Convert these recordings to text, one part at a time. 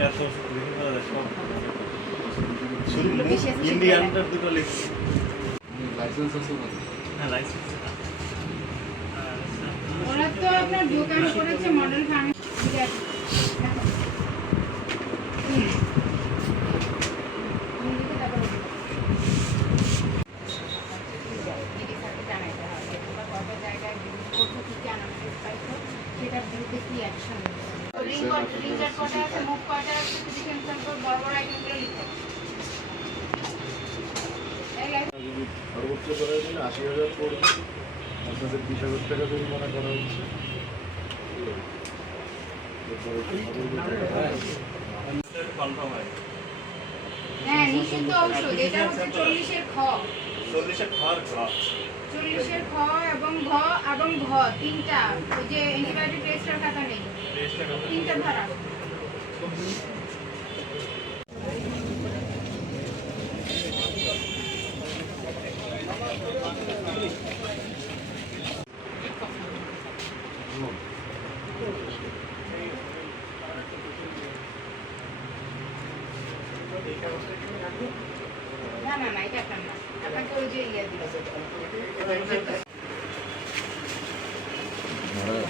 এত বিক্রি করা যায় সব শুধু ইন্ডিয়ানটার দুটো লিখছি লাইসেন্স আছে হ্যাঁ তো আপনার দোকান করেছে সেটার বিরুদ্ধে কি অ্যাকশন সর্বোচ্চ করে দিলে আশি হাজার পড়বে। আপনাদের বিশ হাজার টাকা জরিমানা করা হচ্ছে। হ্যাঁ নিষিদ্ধ ঔষধ এটা হচ্ছে চল্লিশের খ। চল্লিশের ঘর ঘর চল্লিশের খ এবং এবং ঘ, তিনটা, ওই যে অ্যান্টিবায়োটিক রেজিস্টার খাতা নেই। তিনটা ধারা। না না না, এটা আপনার না। আপনাকে ওই যে ইয়ে দিল এত লিখে ফেলা যায় সব শুধু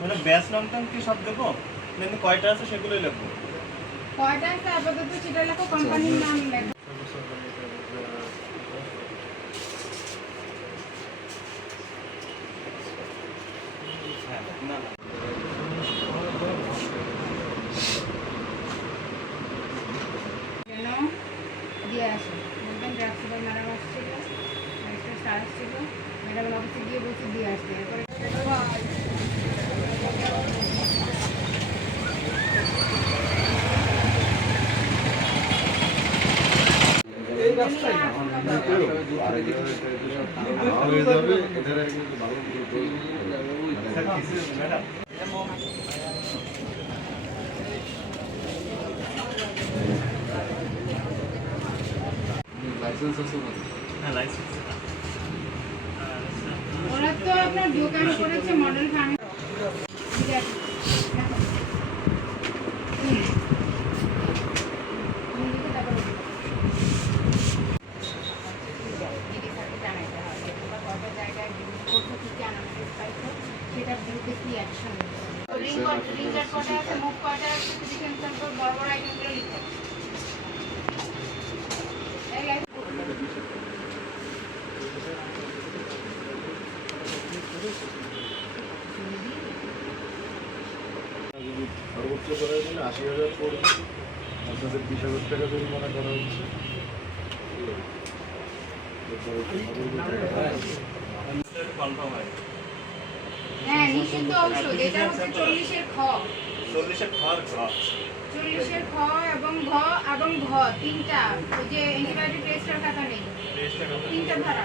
মানে ব্যাস নামটাম কি সব দেবো? কিন্তু কয়টা আছে সেগুলোই লেখো। কয়টা আছে আপাতত সেটা লেখো কোম্পানির নাম লেখো হ্যাঁ না না কেন দিয়ে আসো বলবেন ড্রাগসিবার ম্যাডাম আসছিল স্যার আসছিল অফিসে গিয়ে বলছি দিয়ে আসতে এরপরে লাইসেন্স আছে। হ্যাঁ লাইসেন্স করছ, কি কি analysis পাইছো, সেটার বিরুদ্ধে কি নিবে। রিং কট- আছে, মুখ কটা আছে, physical control, বড় বড় itemগুলো লিখো। এই লেখো। যদি সর্বোচ্চ করে দিলে আশি হাজার পড়বে। আপনাদের বিশ হাজার টাকা জরিমানা করা হচ্ছে। হ্যাঁ নিষিদ্ধ ঔষধ এটা হচ্ছে চল্লিশের খ। চল্লিশের ঘর চল্লিশের খ এবং ঘ এবং ঘ তিনটা। ওই যে অ্যান্টিবায়োটিক রেজিস্টার খাতা নেই। তিনটা ধারা।